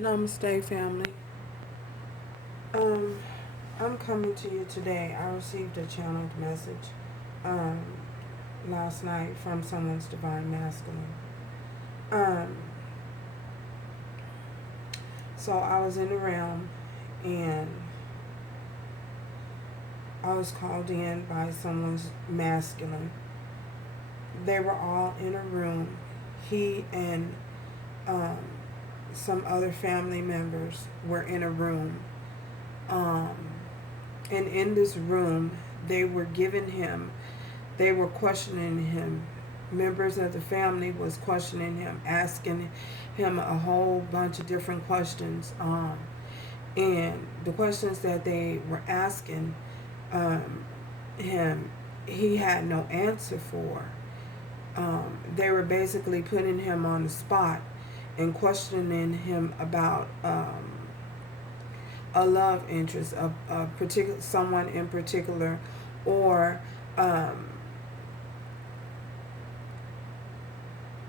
Namaste, family. Um, I'm coming to you today. I received a channeled message um, last night from someone's divine masculine. Um, so I was in the realm and I was called in by someone's masculine. They were all in a room. He and um, some other family members were in a room. Um, and in this room, they were giving him, they were questioning him. Members of the family was questioning him, asking him a whole bunch of different questions. And the questions that they were asking um, him, he had no answer for. They were basically putting him on the spot and questioning him about a love interest, a particular someone in particular, or um,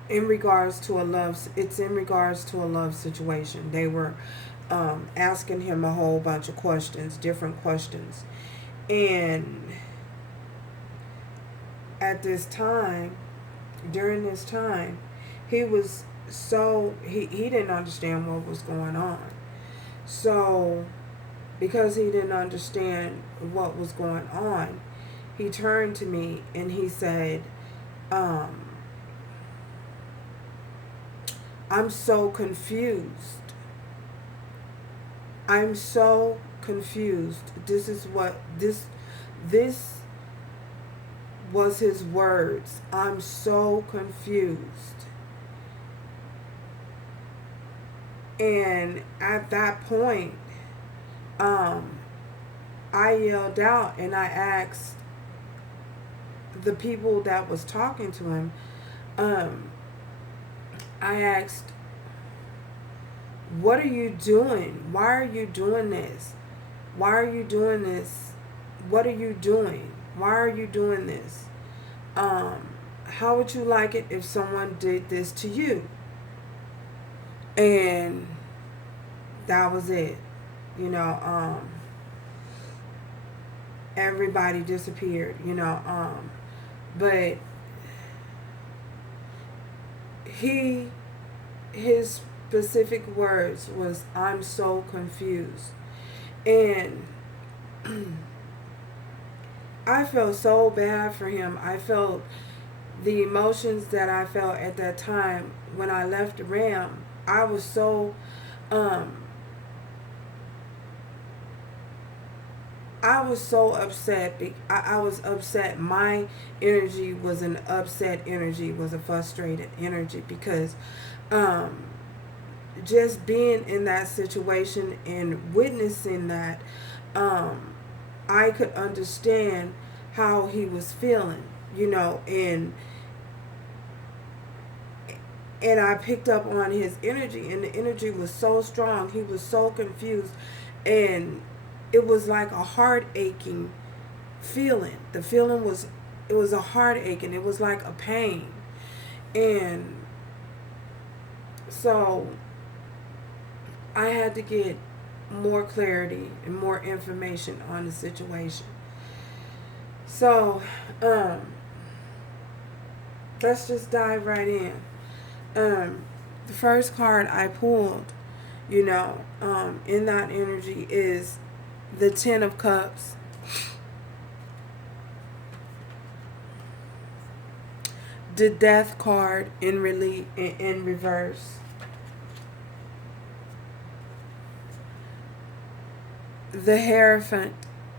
in regards to a love. It's in regards to a love situation. They were asking him a whole bunch of questions, different questions, and at this time, during this time, he was he didn't understand what was going on. So because he didn't understand what was going on, he turned to me and he said, um, I'm so confused. I'm so confused. This was his words. I'm so confused. And at that point, um, I yelled out and I asked the people that was talking to him, um, I asked, what are you doing? Why are you doing this? Why are you doing this? What are you doing? Why are you doing this? How would you like it if someone did this to you? And that was it. You know, everybody disappeared, but his specific words was, I'm so confused. And I felt so bad for him. I felt the emotions that I felt at that time when I left the RAM. I was so um I was so upset. I was upset. My energy was an upset energy, was a frustrated energy, because um, just being in that situation and witnessing that, um, I could understand how he was feeling, and I picked up on his energy, and the energy was so strong. He was so confused, and it was like a heart aching feeling. The feeling was, it was a heart aching. It was like a pain. And so I had to get more clarity and more information on the situation. So let's just dive right in. The first card I pulled, in that energy is the Ten of Cups, the Death card in reverse, the Hierophant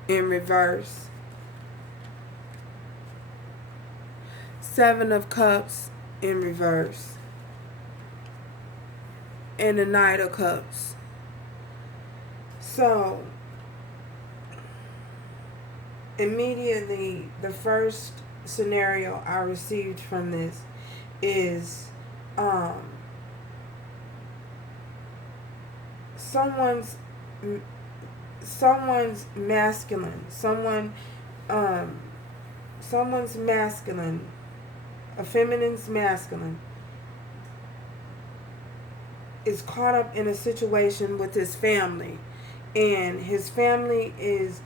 in reverse, Seven of Cups in reverse, and the Knight of Cups. So immediately, the first scenario I received from this is um, someone's someone's masculine, um, someone's masculine, a feminine's masculine, is caught up in a situation with his family, and his family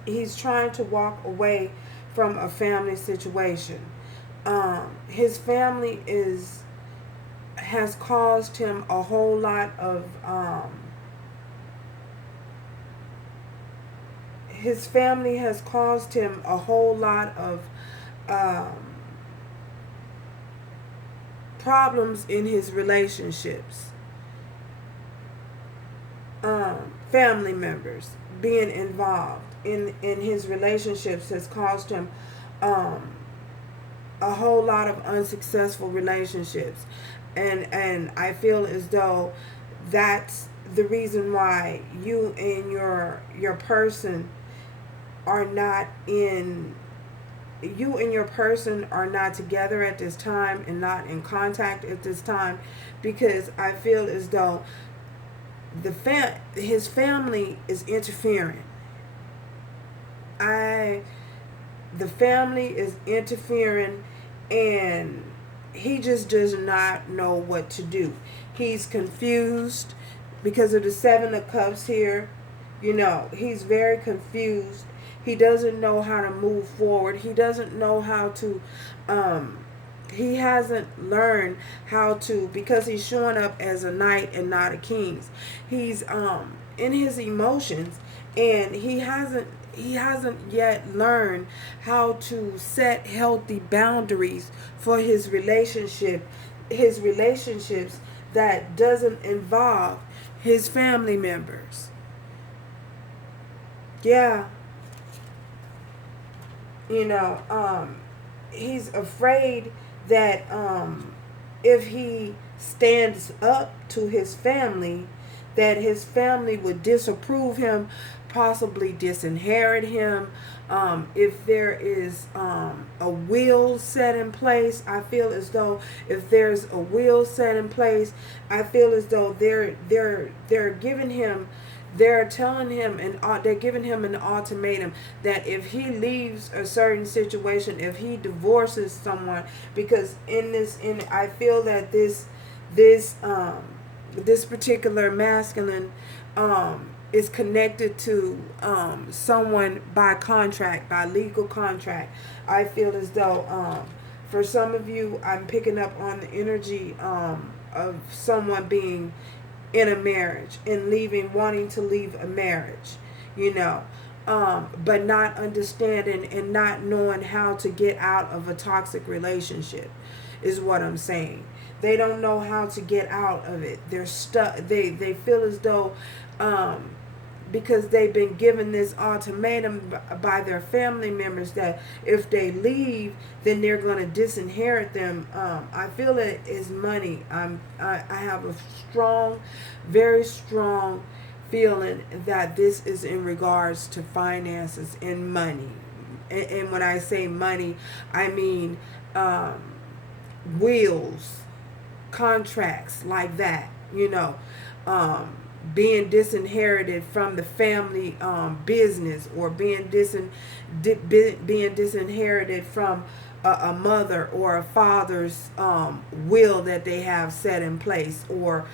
he's trying to walk away from a family situation. His family has caused him a whole lot of his family has caused him a whole lot of um, problems in his relationships. Family members being involved in his relationships has caused him um, a whole lot of unsuccessful relationships, and I feel as though that's the reason why you and your person are not in you and your person are not together at this time and not in contact at this time, because I feel as though his family is interfering. I The family is interfering, and he just does not know what to do. He's confused because of the 7 of Cups here. He's very confused. He doesn't know how to move forward. He doesn't know how to he hasn't learned how to, because he's showing up as a knight and not a king. He's in his emotions, and he hasn't yet learned how to set healthy boundaries for his relationships that doesn't involve his family members. Yeah, you know, he's afraid that if he stands up to his family, that his family would disapprove him, possibly disinherit him. If there is a will set in place, I feel as though if there's a will set in place, I feel as though they're giving him, they're telling him, and they're giving him an ultimatum that if he leaves a certain situation, if he divorces someone, because I feel that this particular masculine is connected to someone by contract, by legal contract. I feel as though for some of you, I'm picking up on the energy of someone being in a marriage and wanting to leave a marriage, but not understanding and not knowing how to get out of a toxic relationship is what I'm saying. They don't know how to get out of it. They're stuck. They feel as though because they've been given this ultimatum by their family members that if they leave, then they're going to disinherit them. I feel it is money. I have a strong, very strong feeling that this is in regards to finances and money. And when I say money, I mean wills, contracts like that, being disinherited from the family business, or being disinherited from a mother or a father's will that they have set in place, or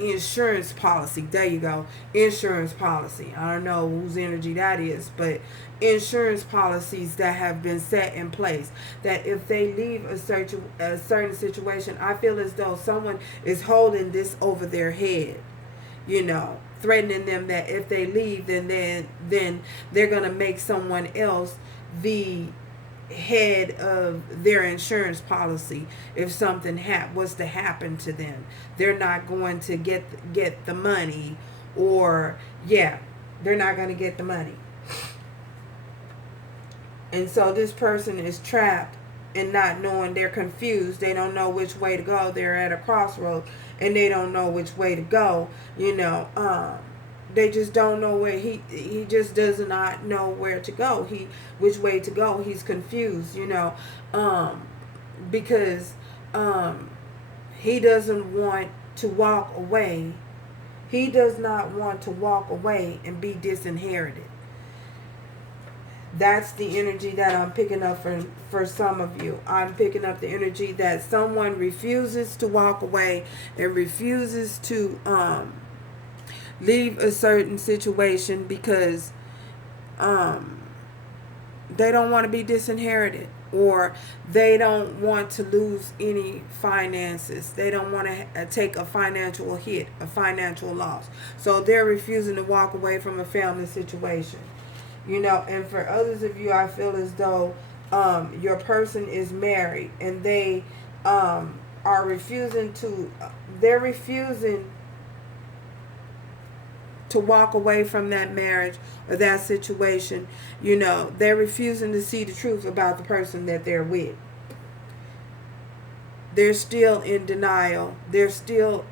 insurance policy. There you go, insurance policy. I don't know whose energy that is, but insurance policies that have been set in place, that if they leave a certain situation, I feel as though someone is holding this over their head, threatening them that if they leave, then they're going to make someone else the head of their insurance policy. If something was to happen to them, they're not going to get the money, or they're not going to get the money. And so this person is trapped and not knowing. They're confused. They don't know which way to go. They're at a crossroad and they don't know which way to go. They just don't know where he just does not know where to go. Which way to go. He's confused, because he doesn't want to walk away. He does not want to walk away and be disinherited. That's the energy that I'm picking up for some of you. I'm picking up the energy that someone refuses to walk away and refuses to leave a certain situation because they don't want to be disinherited, or they don't want to lose any finances. They don't want to take a financial hit, a financial loss. So they're refusing to walk away from a family situation. And for others of you, I feel as though your person is married and they are refusing to, they're refusing to walk away from that marriage or that situation. They're refusing to see the truth about the person that they're with. They're still in denial. They're still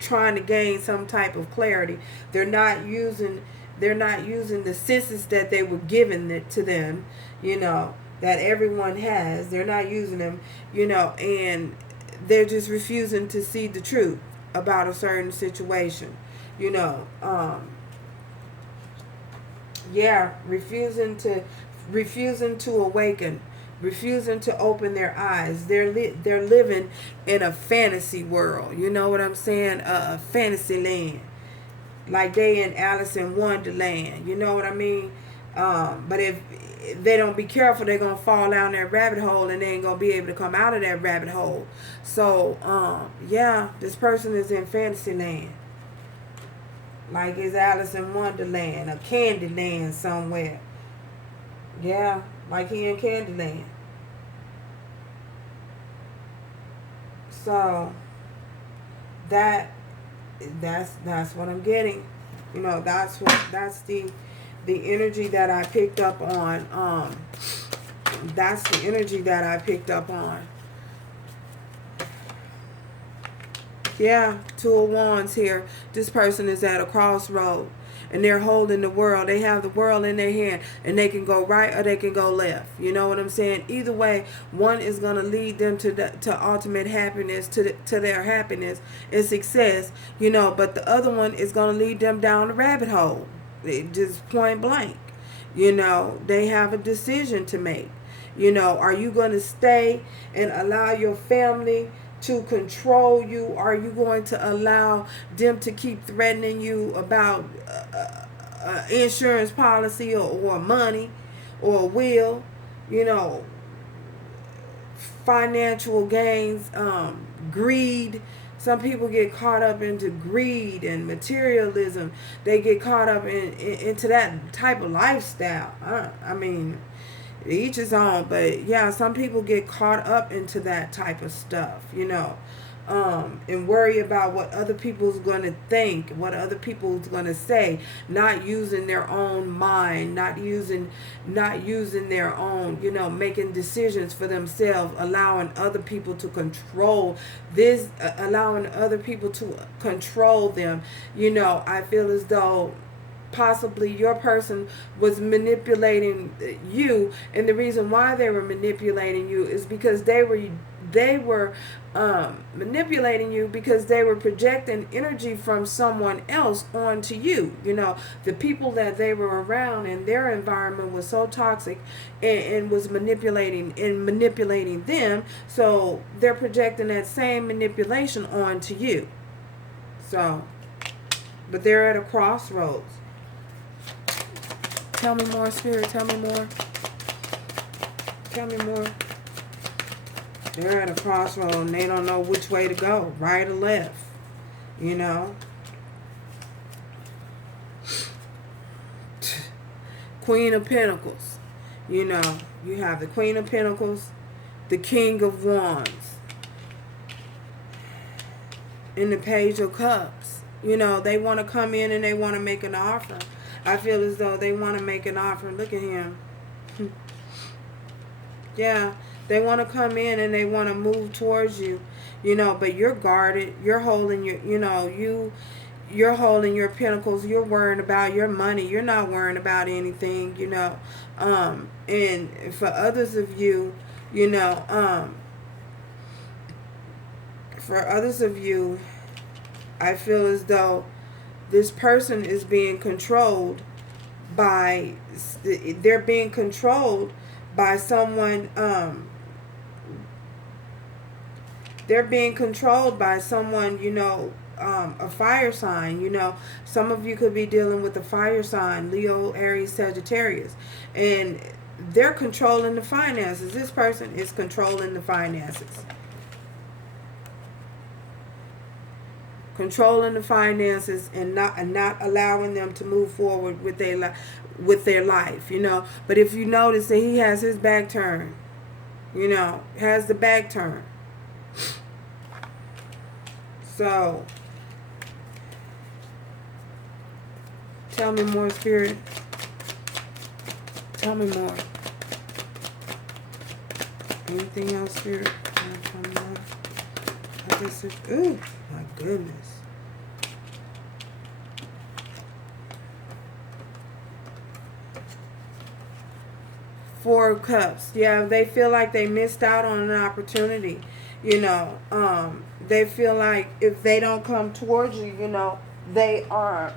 trying to gain some type of clarity. They're not using the senses that they were given to them, that everyone has. They're not using them, and they're just refusing to see the truth about a certain situation. Refusing to awaken, refusing to open their eyes. They're living in a fantasy world. You know what I'm saying? A fantasy land, like they in Alice in Wonderland. You know what I mean? But if they don't be careful, they're gonna fall down that rabbit hole and they ain't gonna be able to come out of that rabbit hole. So this person is in fantasy land. Like it's Alice in Wonderland, a Candyland somewhere. Yeah, like he in Candyland. So that's what I'm getting. That's the energy that I picked up on. That's the energy that I picked up on. Yeah, Two of Wands here. This person is at a crossroad and they're holding the world. They have the world in their hand and they can go right or they can go left. You know what I'm saying? Either way, one is going to lead them to ultimate happiness, to their happiness and success, but the other one is going to lead them down the rabbit hole. Just point blank. They have a decision to make. Are you going to stay and allow your family to control you? Are you going to allow them to keep threatening you about insurance policy or money or will, financial gains, greed? Some people get caught up into greed and materialism. They get caught up into that type of lifestyle. I mean, each his own, but yeah, some people get caught up into that type of stuff, and worry about what other people's going to think, what other people's going to say, not using their own mind, not using their own, making decisions for themselves, allowing other people to control this, allowing other people to control them. I feel as though possibly your person was manipulating you, and the reason why they were manipulating you is because they were manipulating you because they were projecting energy from someone else onto you. The people that they were around and their environment was so toxic and was manipulating them, so they're projecting that same manipulation onto you. So, but they're at a crossroads. Tell me more, Spirit. Tell me more. Tell me more. They're at a crossroad and they don't know which way to go, right or left. Queen of Pentacles. You have the Queen of Pentacles, the King of Wands, and the Page of Cups. They want to come in and they want to make an offer. I feel as though they want to make an offer. Look at him. Yeah, they want to come in and they want to move towards you, but you're guarded. You're holding you're holding your pentacles. You're worrying about your money. You're not worrying about anything, and for others of you, I feel as though this person is being controlled by, they're being controlled by someone, they're being controlled by someone, a fire sign. Some of you could be dealing with a fire sign, Leo, Aries, Sagittarius, and they're controlling the finances. This person is controlling the finances. Controlling the finances and not allowing them to move forward with their life. But if you notice that he has his back turned, has the back turned. So tell me more, Spirit. Tell me more. Anything else, Spirit? Tell me more. Ooh, my goodness. Four of Cups. Yeah, they feel like they missed out on an opportunity. They feel like if they don't come towards you, they are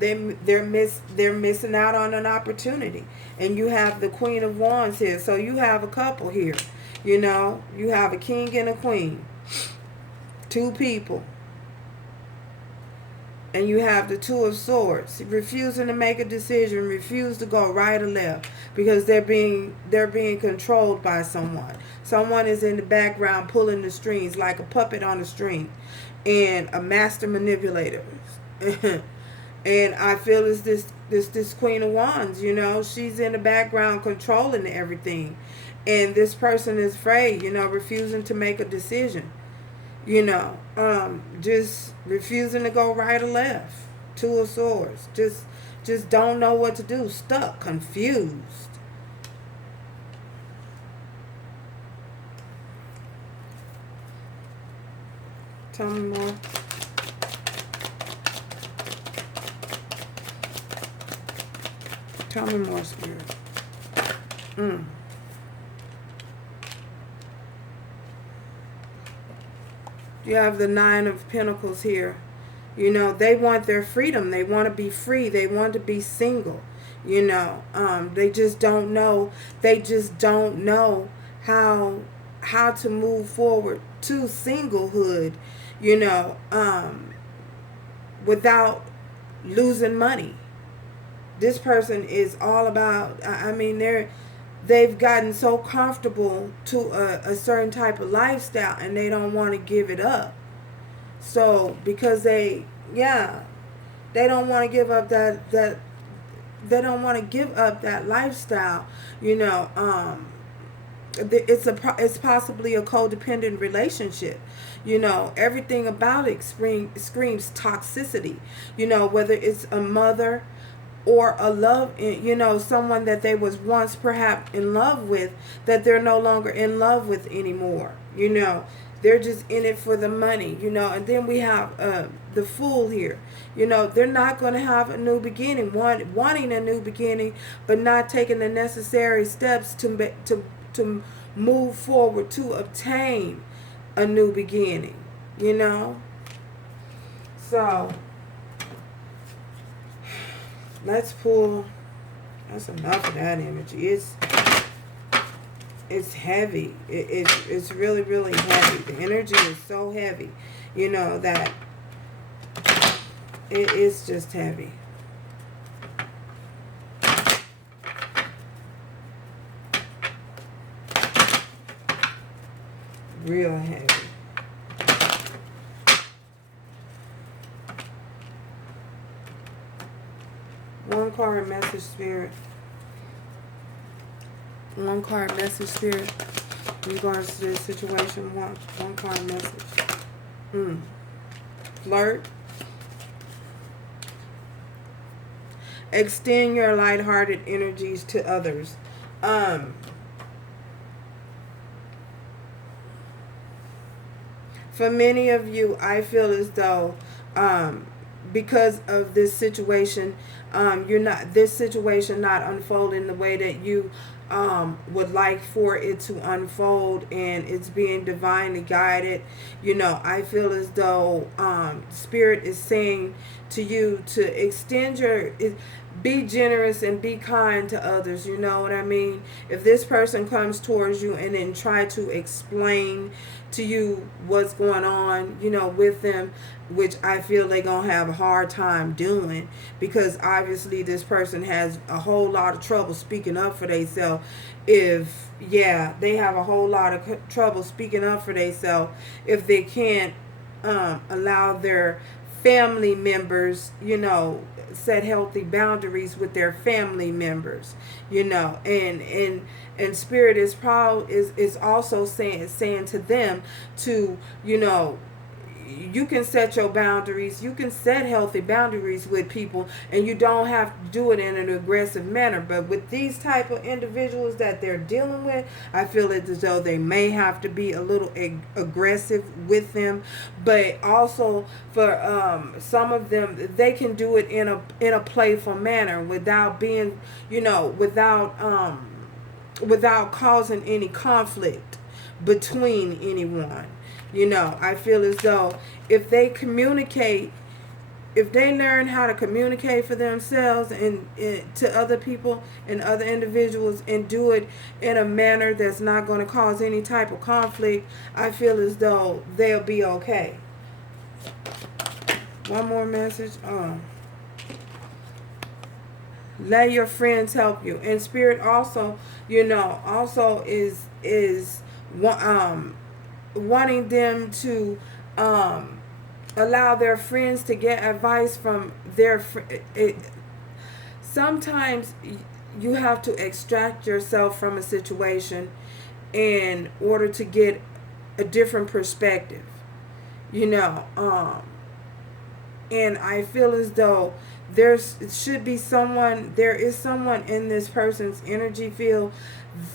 they're missing out on an opportunity. And you have the Queen of Wands here. So you have a couple here. You have a king and a queen. Two people. And you have the Two of Swords, refusing to make a decision, refuse to go right or left, because they're being controlled by someone. Someone is in the background pulling the strings like a puppet on a string, and a master manipulator. And I feel it's this Queen of Wands. She's in the background controlling everything, and this person is afraid. Refusing to make a decision. Just refusing to go right or left. Two of Swords. Just don't know what to do. Stuck, confused. Tell me more. Tell me more, Spirit. You have the Nine of Pentacles here. They want their freedom. They want to be free. They want to be single. They just don't know. They just don't know how to move forward to singlehood, without losing money. This person is all about, they've gotten so comfortable to a certain type of lifestyle, and they don't want to give it up. So because they don't want to give up that they don't want to give up that lifestyle. It's possibly a codependent relationship. Everything about it screams toxicity. Whether it's a mother or a love, someone that they was once perhaps in love with, that they're no longer in love with anymore. They're just in it for the money, and then we have the Fool here. They're not going to have a new beginning, wanting a new beginning, but not taking the necessary steps to move forward to obtain a new beginning, So let's pull. That's enough of that energy. It's heavy. It's really, really heavy. The energy is so heavy, that it is just heavy. Real heavy. One card, message, Spirit. One card, message, Spirit. In regards to this situation, one card, message. Flirt. Extend your lighthearted energies to others. For many of you, I feel as though because of this situation, this situation not unfolding the way that you would like for it to unfold, and it's being divinely guided. I feel as though Spirit is saying to you to extend be generous and be kind to others. You know what I mean? If this person comes towards you and then try to explain to you what's going on, with them, which I feel they're going to have a hard time doing, because obviously this person has a whole lot of trouble speaking up for themselves. They have a whole lot of trouble speaking up for themselves if they can't allow their family members, set healthy boundaries with their family members, and Spirit is also saying to them to, you can set your boundaries. You can set healthy boundaries with people, and you don't have to do it in an aggressive manner. But with these type of individuals that they're dealing with, I feel it as though they may have to be a little aggressive with them. But also for some of them, they can do it in a playful manner without being, without causing any conflict between anyone. I feel as though if they learn how to communicate for themselves and to other people and other individuals, and do it in a manner that's not going to cause any type of conflict, I feel as though they'll be okay. One more message. Let your friends help you. And Spirit also, also is wanting them to allow their friends to get advice from their sometimes you have to extract yourself from a situation in order to get a different perspective, and I feel as though there is someone in this person's energy field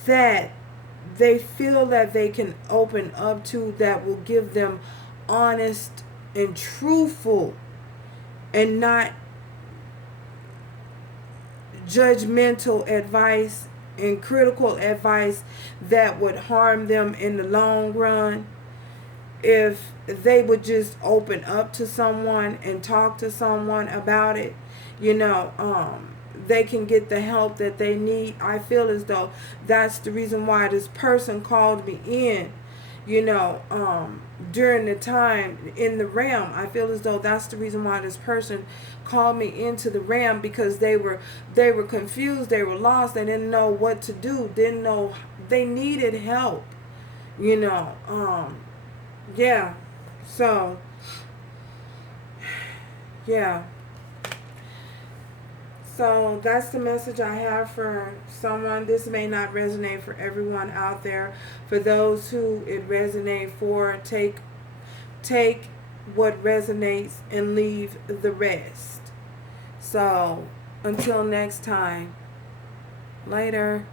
that they feel that they can open up to, that will give them honest and truthful and not judgmental advice and critical advice that would harm them in the long run. If they would just open up to someone and talk to someone about it, they can get the help that they need. I feel as though that's the reason why this person called me in, during the time in the realm. I feel as though that's the reason why this person called me into the realm, because they were confused, they were lost, they didn't know what to do, didn't know, they needed help, yeah. So, yeah. So that's the message I have for someone. This may not resonate for everyone out there. For those who it resonates for, take what resonates and leave the rest. So until next time, later.